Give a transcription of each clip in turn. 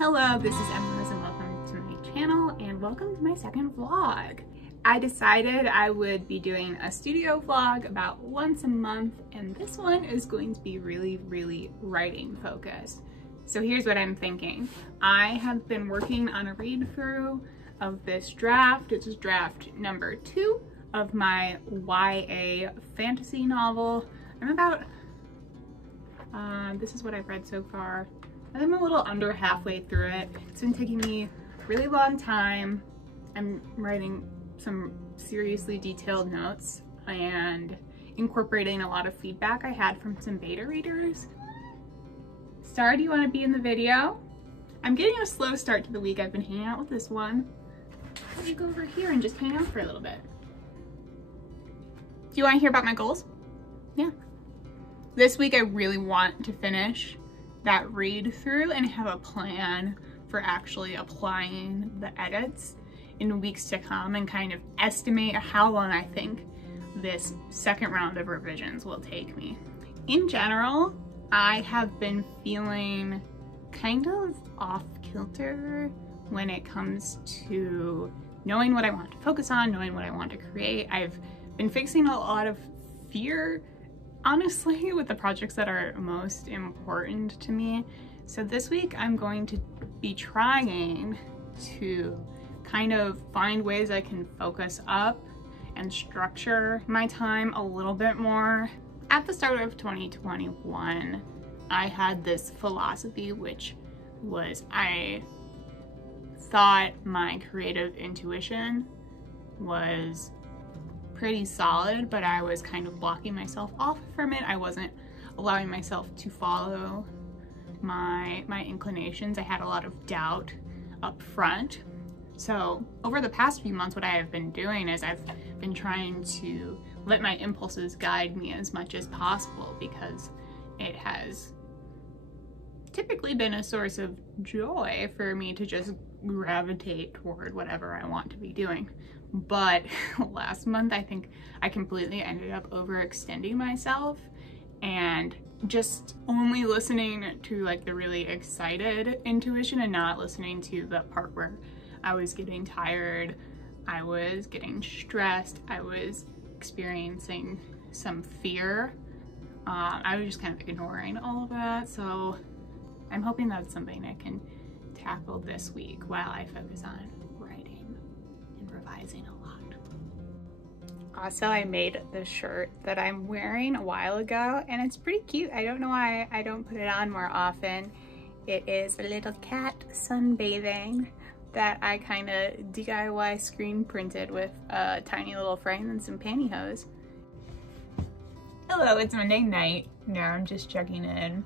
Hello, this is Empress and welcome to my channel and welcome to my second vlog. I decided I would be doing a studio vlog about once a month, and this one is going to be really writing focused. So here's what I'm thinking. I have been working on a read through of this draft. It's draft number 2 of my YA fantasy novel. I'm about, this is what I've read so far. I'm a little under halfway through it. It's been taking me a really long time. I'm writing some seriously detailed notes and incorporating a lot of feedback I had from some beta readers. Star, do you want to be in the video? I'm getting a slow start to the week. I've been hanging out with this one. Why don't you go over here and just hang out for a little bit? Do you want to hear about my goals? Yeah. This week I really want to finish that read through and have a plan for actually applying the edits in weeks to come and kind of estimate how long I think this second round of revisions will take me. In general, I have been feeling kind of off kilter when it comes to knowing what I want to focus on, knowing what I want to create. I've been facing a lot of fear, honestly, with the projects that are most important to me. So this week I'm going to be trying to kind of find ways I can focus up and structure my time a little bit more. At the start of 2021, I had this philosophy, which was I thought my creative intuition was pretty solid, but I was kind of blocking myself off from it. I wasn't allowing myself to follow my inclinations. I had a lot of doubt up front. So over the past few months, what I have been doing is I've been trying to let my impulses guide me as much as possible, because it has typically been a source of joy for me to just gravitate toward whatever I want to be doing. But last month, I think I completely ended up overextending myself and just only listening to like the really excited intuition and not listening to the part where I was getting tired, I was getting stressed, I was experiencing some fear. I was just kind of ignoring all of that. So I'm hoping that's something I can tackle this week while I focus on writing and revising a lot. Also, I made the shirt that I'm wearing a while ago and it's pretty cute. I don't know why I don't put it on more often. It is a little cat sunbathing that I kind of DIY screen printed with a tiny little frame and some pantyhose. Hello, it's Monday night. Now I'm just checking in.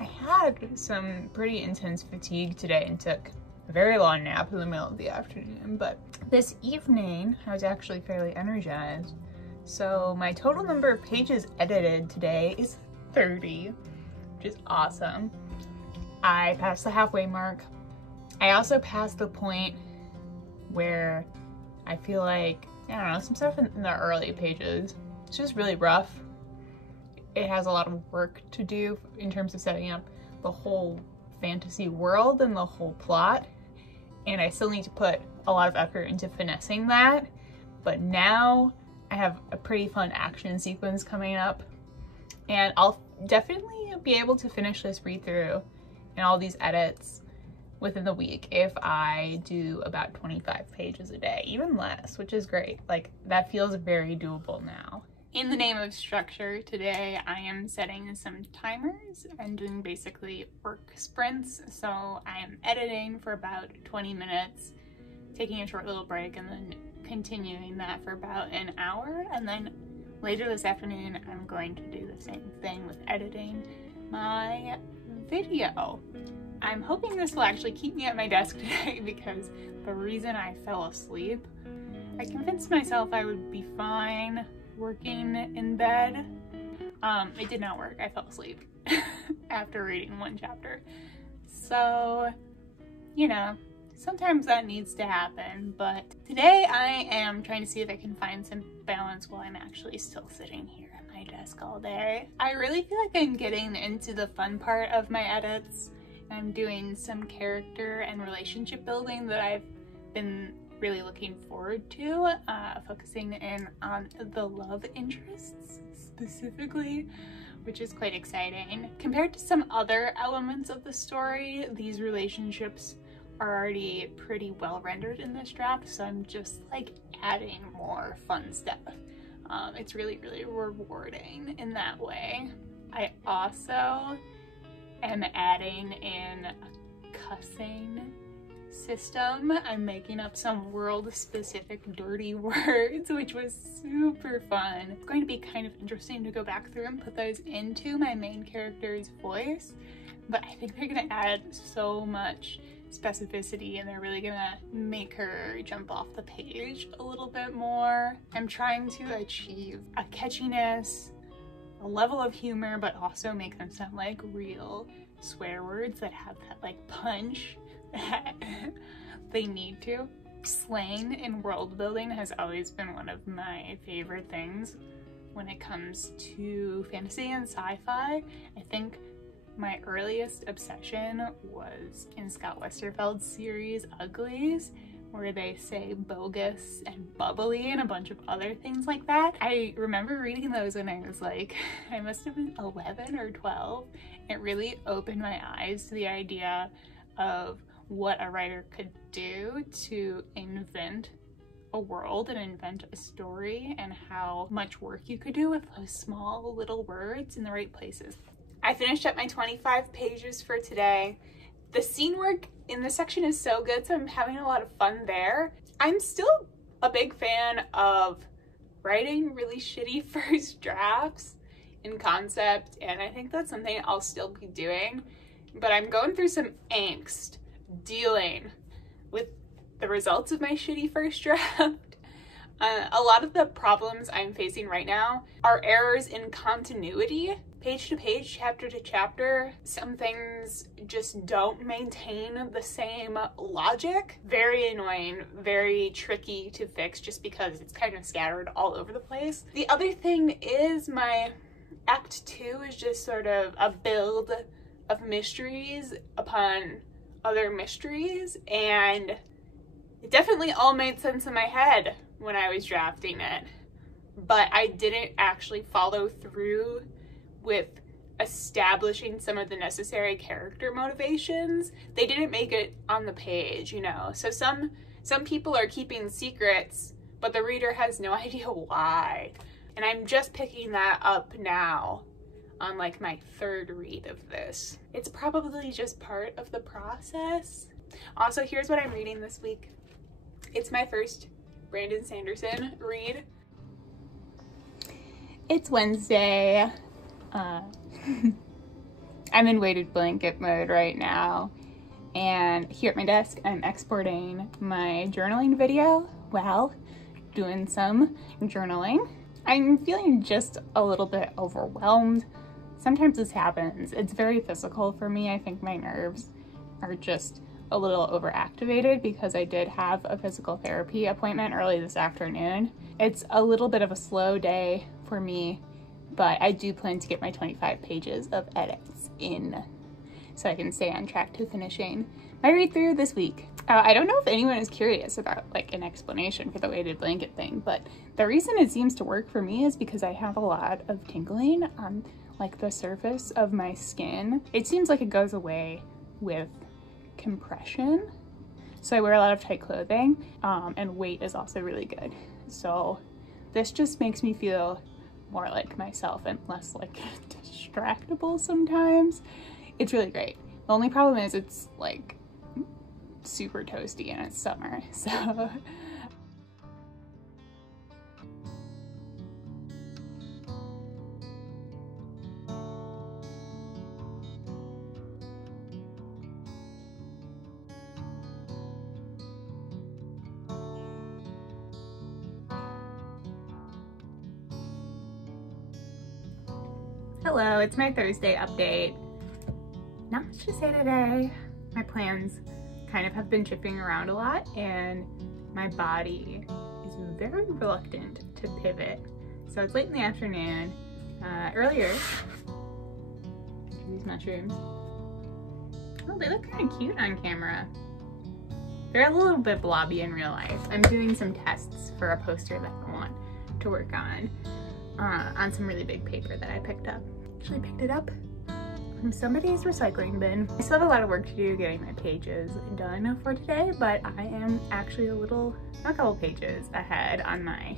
I had some pretty intense fatigue today and took a very long nap in the middle of the afternoon, but this evening I was actually fairly energized. So my total number of pages edited today is 30, which is awesome. I passed the halfway mark. I also passed the point where I feel like, I don't know, some stuff in the early pages, it's just really rough. It has a lot of work to do in terms of setting up the whole fantasy world and the whole plot. And I still need to put a lot of effort into finessing that. But now I have a pretty fun action sequence coming up. And I'll definitely be able to finish this read through and all these edits within the week if I do about 25 pages a day, even less, which is great. Like, that feels very doable now. In the name of structure, today I am setting some timers and doing basically work sprints. So I am editing for about 20 minutes, taking a short little break, and then continuing that for about an hour. And then later this afternoon, I'm going to do the same thing with editing my video. I'm hoping this will actually keep me at my desk today, because the reason I fell asleep, I convinced myself I would be fine working in bed. It did not work. I fell asleep after reading one chapter. So, you know, sometimes that needs to happen, but today I am trying to see if I can find some balance while I'm actually still sitting here at my desk all day. I really feel like I'm getting into the fun part of my edits I'm doing some character and relationship building that I've been really looking forward to, focusing in on the love interests specifically, which is quite exciting. Compared to some other elements of the story, these relationships are already pretty well rendered in this draft, so I'm just like adding more fun stuff. It's really, really rewarding in that way. I also am adding in a cussing system. I'm making up some world-specific dirty words, which was super fun. It's going to be kind of interesting to go back through and put those into my main character's voice, but I think they're gonna add so much specificity and they're really gonna make her jump off the page a little bit more. I'm trying to achieve a catchiness, a level of humor, but also make them sound like real swear words that have that like punch that they need to. Slang in world building has always been one of my favorite things when it comes to fantasy and sci-fi. I think my earliest obsession was in Scott Westerfeld's series Uglies, where they say bogus and bubbly and a bunch of other things like that. I remember reading those when I was like, I must have been 11 or 12. It really opened my eyes to the idea of what a writer could do to invent a world and invent a story, and how much work you could do with those small little words in the right places. I finished up my 25 pages for today. The scene work in this section is so good, so I'm having a lot of fun there. I'm still a big fan of writing really shitty first drafts in concept, and I think that's something I'll still be doing, but I'm going through some angst dealing with the results of my shitty first draft. A lot of the problems I'm facing right now are errors in continuity. Page to page, chapter to chapter, some things just don't maintain the same logic. Very annoying, very tricky to fix just because it's kind of scattered all over the place. The other thing is my Act 2 is just sort of a build of mysteries upon other mysteries, and it definitely all made sense in my head when I was drafting it, but I didn't actually follow through with establishing some of the necessary character motivations. They didn't make it on the page, you know, so some people are keeping secrets, but the reader has no idea why, and I'm just picking that up now on like my third read of this. It's probably just part of the process. Also, here's what I'm reading this week. It's my first Brandon Sanderson read. It's Wednesday. I'm in weighted blanket mode right now, and here at my desk I'm exporting my journaling video while doing some journaling. I'm feeling just a little bit overwhelmed. Sometimes this happens. It's very physical for me. I think my nerves are just a little overactivated because I did have a physical therapy appointment early this afternoon. It's a little bit of a slow day for me, but I do plan to get my 25 pages of edits in so I can stay on track to finishing my read through this week. I don't know if anyone is curious about like an explanation for the weighted blanket thing, but the reason it seems to work for me is because I have a lot of tingling on like the surface of my skin. It seems like it goes away with compression. So I wear a lot of tight clothing, and weight is also really good. So this just makes me feel more like myself and less like distractible sometimes. It's really great. The only problem is it's like super toasty and it's summer, so. Hello, it's my Thursday update. Not much to say today. My plans kind of have been shifting around a lot, and my body is very reluctant to pivot. So it's late in the afternoon. Earlier, these mushrooms. Oh, they look kind of cute on camera. They're a little bit blobby in real life. I'm doing some tests for a poster that I want to work on some really big paper that I picked up. Actually picked it up from somebody's recycling bin. I still have a lot of work to do getting my pages done for today, but I am actually a couple pages ahead on my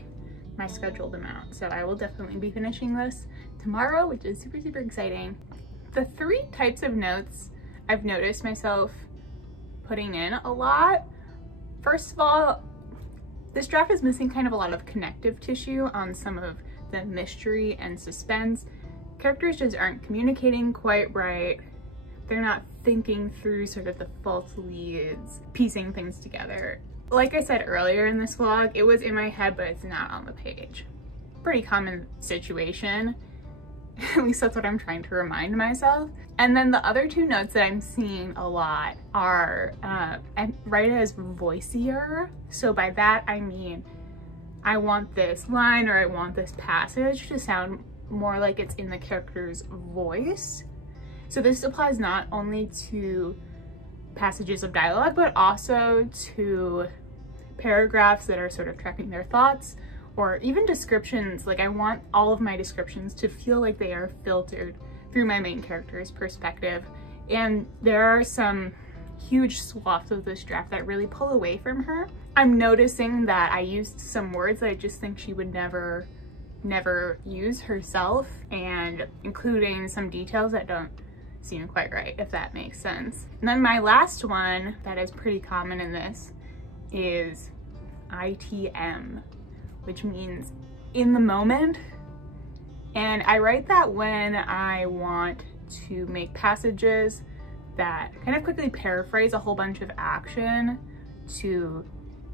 scheduled amount. So I will definitely be finishing this tomorrow, which is super, super exciting. The 3 types of notes I've noticed myself putting in a lot. First of all, this draft is missing kind of a lot of connective tissue on some of the mystery and suspense. Characters just aren't communicating quite right. They're not thinking through sort of the false leads, piecing things together. Like I said earlier in this vlog, it was in my head, but it's not on the page. Pretty common situation. At least that's what I'm trying to remind myself. And then the other 2 notes that I'm seeing a lot are, I write it as voicier. So by that, I mean, I want this line or I want this passage to sound more like it's in the character's voice. So this applies not only to passages of dialogue, but also to paragraphs that are sort of tracking their thoughts, or even descriptions. Like I want all of my descriptions to feel like they are filtered through my main character's perspective. And there are some huge swaths of this draft that really pull away from her. I'm noticing that I used some words that I just think she would never use herself, and including some details that don't seem quite right, if that makes sense. And then my last one that is pretty common in this is ITM, which means in the moment. And I write that when I want to make passages that kind of quickly paraphrase a whole bunch of action to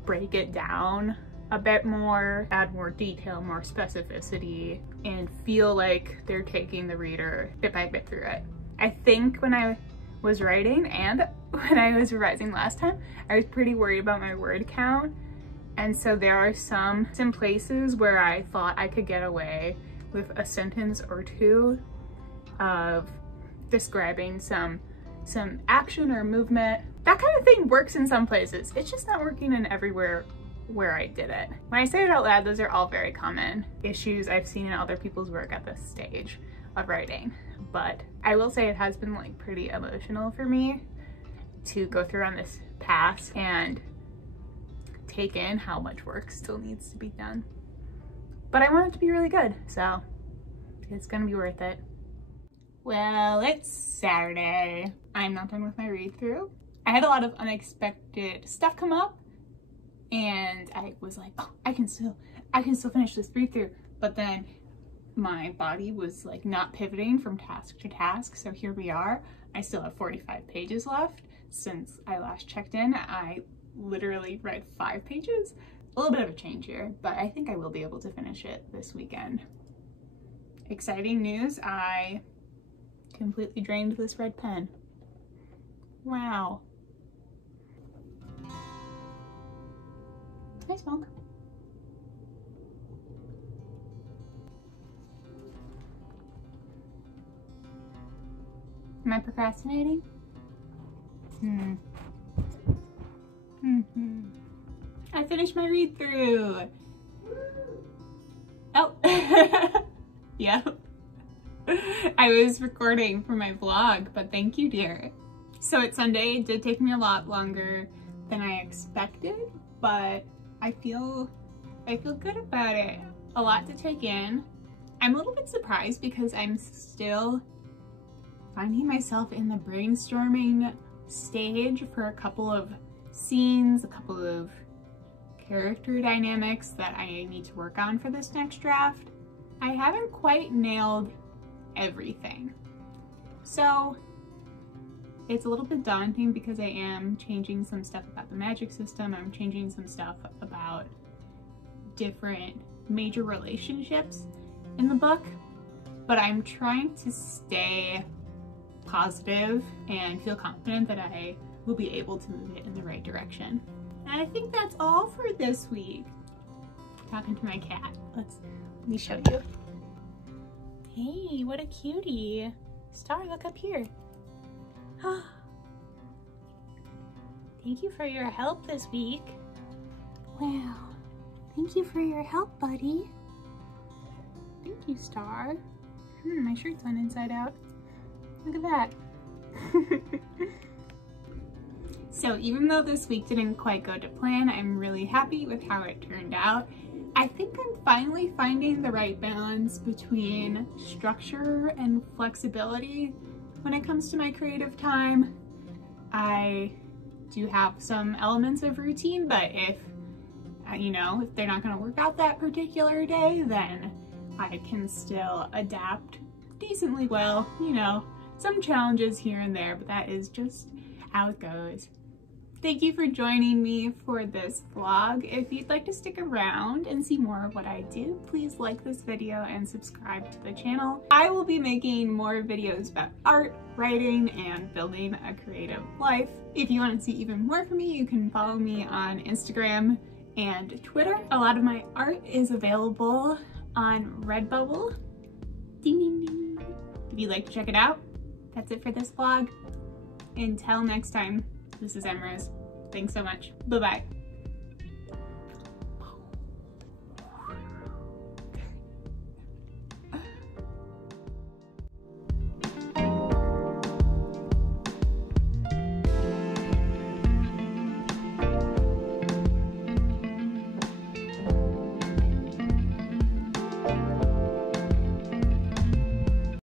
break it down a bit more, add more detail, more specificity, and feel like they're taking the reader bit by bit through it. I think when I was writing and when I was revising last time, I was pretty worried about my word count. And so there are some places where I thought I could get away with a sentence or 2 of describing some action or movement. That kind of thing works in some places. It's just not working in everywhere where I did it. When I say it out loud, those are all very common issues I've seen in other people's work at this stage of writing. But I will say it has been like pretty emotional for me to go through on this pass and take in how much work still needs to be done. But I want it to be really good, so it's gonna be worth it. Well, it's Saturday. I'm not done with my read through. I had a lot of unexpected stuff come up, and I was like, oh, I can still finish this read through. But then my body was like not pivoting from task to task. So here we are. I still have 45 pages left. Since I last checked in, I literally read 5 pages. A little bit of a change here, but I think I will be able to finish it this weekend. Exciting news, I completely drained this red pen. Wow. Can I smoke? Am I procrastinating? I finished my read through. Oh, yep. I was recording for my vlog, but thank you, dear. So it's Sunday. It did take me a lot longer than I expected, but I feel good about it. A lot to take in. I'm a little bit surprised because I'm still finding myself in the brainstorming stage for a couple of scenes, a couple of character dynamics that I need to work on for this next draft. I haven't quite nailed everything. So it's a little bit daunting because I am changing some stuff about the magic system. I'm changing some stuff about different major relationships in the book, but I'm trying to stay positive and feel confident that I will be able to move it in the right direction. And I think that's all for this week. Talking to my cat. Let me show you. Hey, what a cutie. Star, look up here. Thank you for your help this week. Wow. Thank you for your help, buddy. Thank you, Star. My shirt's on inside out. Look at that. So even though this week didn't quite go to plan, I'm really happy with how it turned out. I think I'm finally finding the right balance between structure and flexibility when it comes to my creative time. I do have some elements of routine, but if they're not going to work out that particular day, then I can still adapt decently well. Some challenges here and there, but that is just how it goes. Thank you for joining me for this vlog. If you'd like to stick around and see more of what I do, please like this video and subscribe to the channel. I will be making more videos about art, writing, and building a creative life. If you want to see even more from me, you can follow me on Instagram and Twitter. A lot of my art is available on REDBUBBLE. Ding, ding, ding. If you'd like to check it out, that's it for this vlog. Until next time, this is Emrose. Thanks so much. Bye-bye.